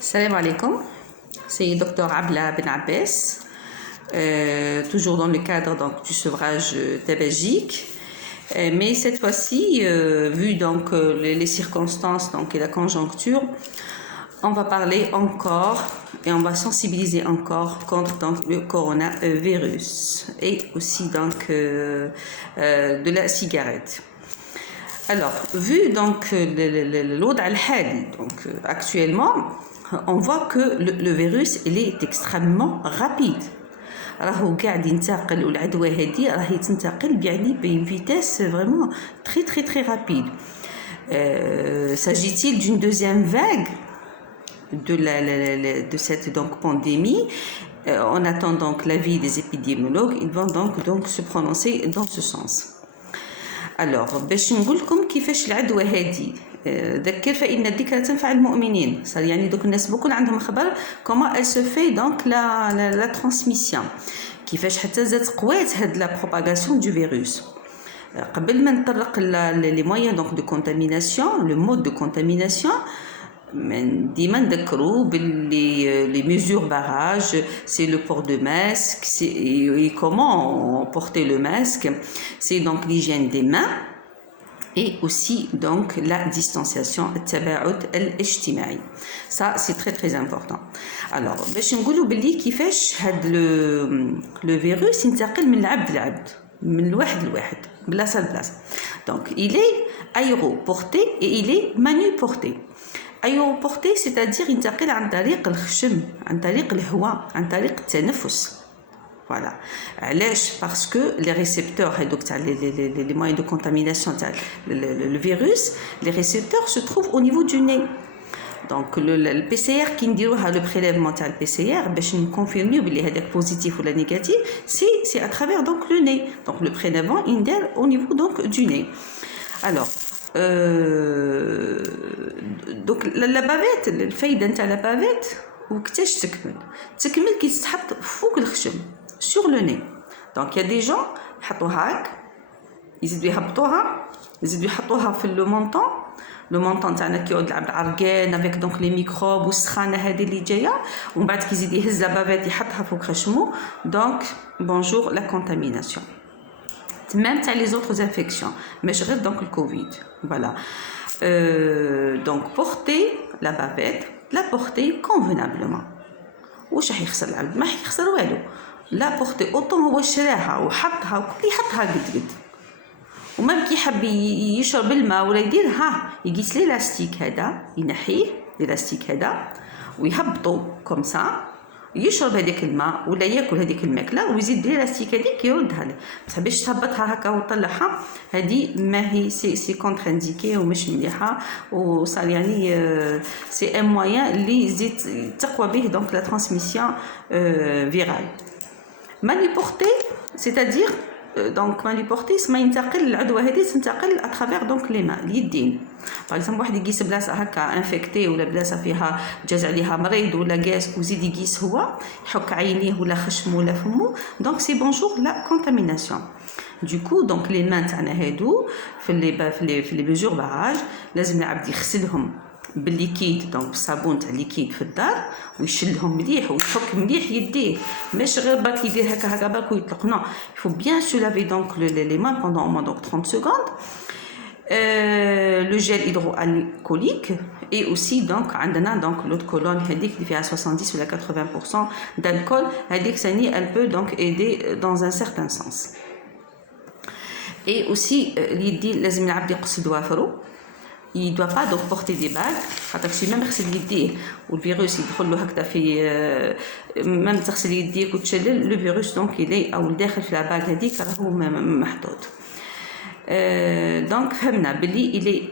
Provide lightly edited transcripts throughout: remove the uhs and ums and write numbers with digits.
Salam alaikum, c'est Dr Abla Ben Abbas, toujours dans le cadre donc, du sevrage tabagique. Mais cette fois-ci, vu donc les circonstances donc, et la conjoncture, on va parler encore et on va sensibiliser encore contre donc, le coronavirus et aussi donc de la cigarette. Alors, vu donc l'autre al-hali, donc actuellement, on voit que le virus il est extrêmement rapide. راهو قاعد ينتقل والعدوى هذه راهي تنتقل يعني بين فيتاس vraiment très très très rapide. S'agit-il d'une deuxième vague de cette donc pandémie? On attend donc l'avis des épidémiologues, ils vont donc se prononcer dans ce sens. Alors باش نقول لكم كيفاش العدوى هذه ذكر فإن الذكرى تنفع المؤمنين صار يعني دوك الناس بكون عندهم خبر comment elle se fait donc la transmission كيفاش حتى زادت قوات هاد la propagation du virus. قبل ما نطرق les moyens donc de contamination, le mode de contamination ديما نذكروا باللي les mesures barrages, c'est le port de masque, et comment porter le masque, c'est donc l'hygiène des mains et aussi donc la distanciation التباعد الاجتماعي. Ça c'est très très important. Alors باش نقولوا باللي كيفاش هاد le virus ينتقل من العبد للعبد من الواحد لواحد بلاصه لبلاصه. Donc il est aéroporté et il est manuporté. aéroporté c'est-à-dire ينتقل عن طريق الخشم عن طريق الهواء عن طريق التنفس. Voilà. علاش parce que les récepteurs donc les moyens de contamination le virus, les récepteurs se trouvent au niveau du nez. Donc le PCR qui نديروها le prélèvement تاع PCR باش نكونفيرميو بلي هذاك بوزيتيف ولا نيجاتيف c'est à travers donc le nez. Donc le prélèvement يندار au niveau donc du nez. Alors donc la bavette الفايده نتاع la bavette وكتاش تكمل كي تتحط فوق الخشم sur le nez. Donc il y a des gens يحطوها هاك يزيدوا يهبطوها يزيدوا يحطوها في لو مونطون تاعنا كيعود العرقان افيك دونك لي ميكروب والسخانه هذه اللي جايه ومن بعد كيزيد يهز بافات يحطها فوق خشمو. دونك بونجور لا كونتاميناسيون même تاع لي زوطرز انفيكسيون ماشي غير دونك الكوفيد. فوالا دونك بورتي لا بافيت لا بورتي كونفينابلومون. واش راح يخسر العبد؟ ما راح يخسر والو. لا بورتي اوطون هو شراها وحطها وكل يحطها قد ومام كي حب يشرب الماء ولا يدير يقيس ليلاستيك هذا ينحيه ليلاستيك هذا ويهبطو كوم سا يشرب هذاك الماء ولا ياكل هذيك الماكله ويزيد ليلاستيك هذيك يردها له. بصح باش تهبطها هكا وتطلعها هذه ما هي سي كونتر انديكي ومش مليحه وصار يعني سي ان موين اللي يزيد تقوى به دونك لا ترانسميسيون فيرال. مانيبورتي c'est-à-dire donc مانيبورتي ما ينتقل العدوى هذه تنتقل اترافير دونك لي مان اليدين. باغ اكزومبل واحد يقيس بلاصه هكا انفيكتي ولا بلاصه فيها جاز عليها مريض ولا قاس وزيد يقيس هو يحك عينيه ولا خشمه ولا فمه. دونك سي بونجور لا كونتاميناسيون. دوكو دونك لي مان تاعنا هادو في لي ميزور باراج لازم العبد يغسلهم بالليكيد دونك بالصابون تاع الليكيد في الدار ويشلهم مليح ويحك مليح يديه ماشي غير برك يدير هكا برك ويطلق. نو il faut bien se laver donc les mains pendant au moins donc 30 secondes. Le gel hydroalcoolique et aussi donc عندنا donc l'autre colonne هذيك اللي فيها 70 ولا 80% d'alcool هذيك ثاني elle peut donc aider dans un certain sens. Et aussi اليدين لازم العبد يقص ضوافرو. Il doit pas donc porter des bagues خاطر شي ميم يغسل يديه والفيروس يدخل له هكذا في ميم تغسل يديك وتشلل لو فيروس دونك يلي او داخل في لا باغ هذيك راهو محطوط. دونك فهمنا باللي il est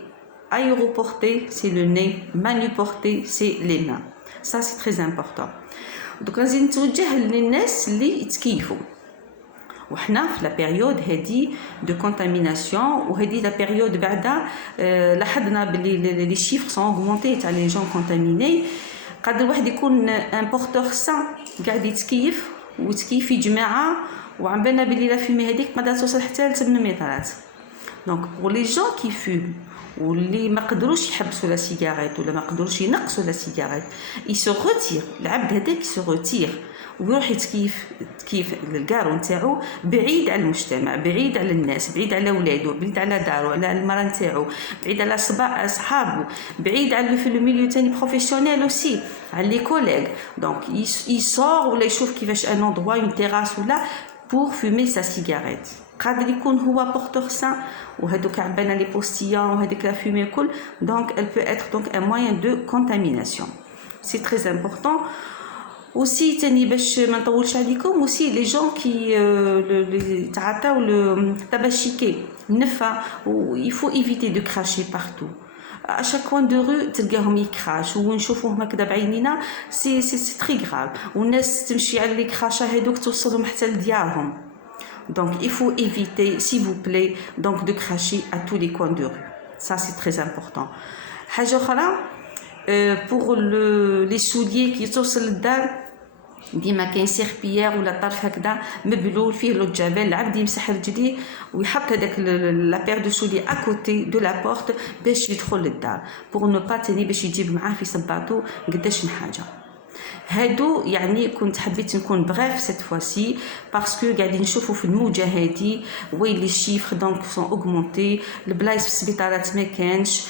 aéroporté c'est le nez, manuporté c'est les mains. Ça c'est très important. donc لازم نتوجه للناس اللي يتكيفوا وحنا في لا بيريود هذه دو كونتاميناسيون وهذه لا بيريود بعدا لاحظنا بلي لي شيفر سون اوغمونتي تاع لي جون كونتاميني. قادر واحد يكون ان بورتور سان قاعد يتكيف وتكيف في جماعه وعم بالنا بلي لا فيمي هذيك ما توصل حتى ل 8 مترات. Donc pour les gens qui fument ou les ما قدروش يحبسوا la cigarette ولا ما قدروش ينقصوا la cigarette, ils se retirent. العبد هذاك se retire ويروح يتكيف الكارو نتاعو بعيد على المجتمع، بعيد على الناس، بعيد على ولادو، بعيد على دارو، على المراه نتاعو، بعيد على صحابو، بعيد على في لو ميليو تاني بروفيسيونيل اوسي، على لي كوليغ. دونك يسور ولا يشوف كيفاش ان اندروا اون تيراس ولا pour fumer sa cigarette. قادر يكون هو porteur sain وهذوك عبانا لي بوستيان وهذيك لا فumée الكل. Donc elle peut être donc un moyen de contamination. C'est très important. Aussi تاني باش ما نطولش عليكم aussi les gens qui تعاطاو الطباشيكي النفا il faut éviter de cracher partout. À chaque coin de rue تلقاهم يكراش ونشوفوهم هكذا بعينينا سي تري غراف والناس تمشي على لي كراشا هذوك توصلهم حتى لديارهم. Donc il faut éviter s'il vous plaît donc de cracher à tous les coins de rue. Ça c'est très important. حاجة أخرى pour les souliers qui توصل للدار ديما كاين سيربيير ولا طرف هكذا مبلول فيه لو جافيل العبد يمسح رجليه ويحط هذاك لا بير دو سولي اكوتي دو لا بورت باش يدخل للدار بور نو با تاني باش يجيب معاه في صباطو قداش من حاجه. هادو يعني كنت حبيت نكون بغيف سيت فواسي باسكو قاعدين نشوفوا في الموجه هادي وين لي شيفر دونك سون اوغمونتي البلايص في السبيطارات ما كانش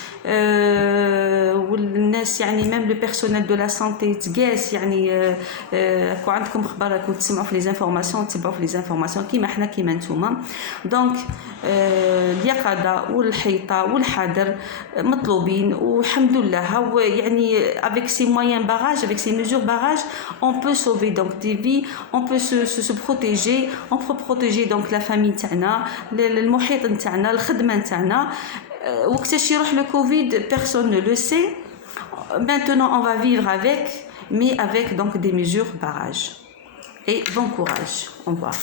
والناس يعني ميم لو بيرسونيل دو لا سانتي تقاس يعني كون عندكم خبر راكم تسمعوا في لي زانفورماسيون تتبعوا في لي زانفورماسيون كيما حنا كيما نتوما. دونك اليقظه والحيطه والحذر مطلوبين والحمد لله هو يعني avec ces moyens barrages avec ces mesures barrages on peut sauver donc des vies, on peut se protéger, on peut protéger donc la famille تاعنا المحيط نتاعنا الخدمه نتاعنا. وقتاش يروح le Covid personne ne le sait. Maintenant on va vivre avec mais avec donc des mesures barrages. Et bon courage, au revoir.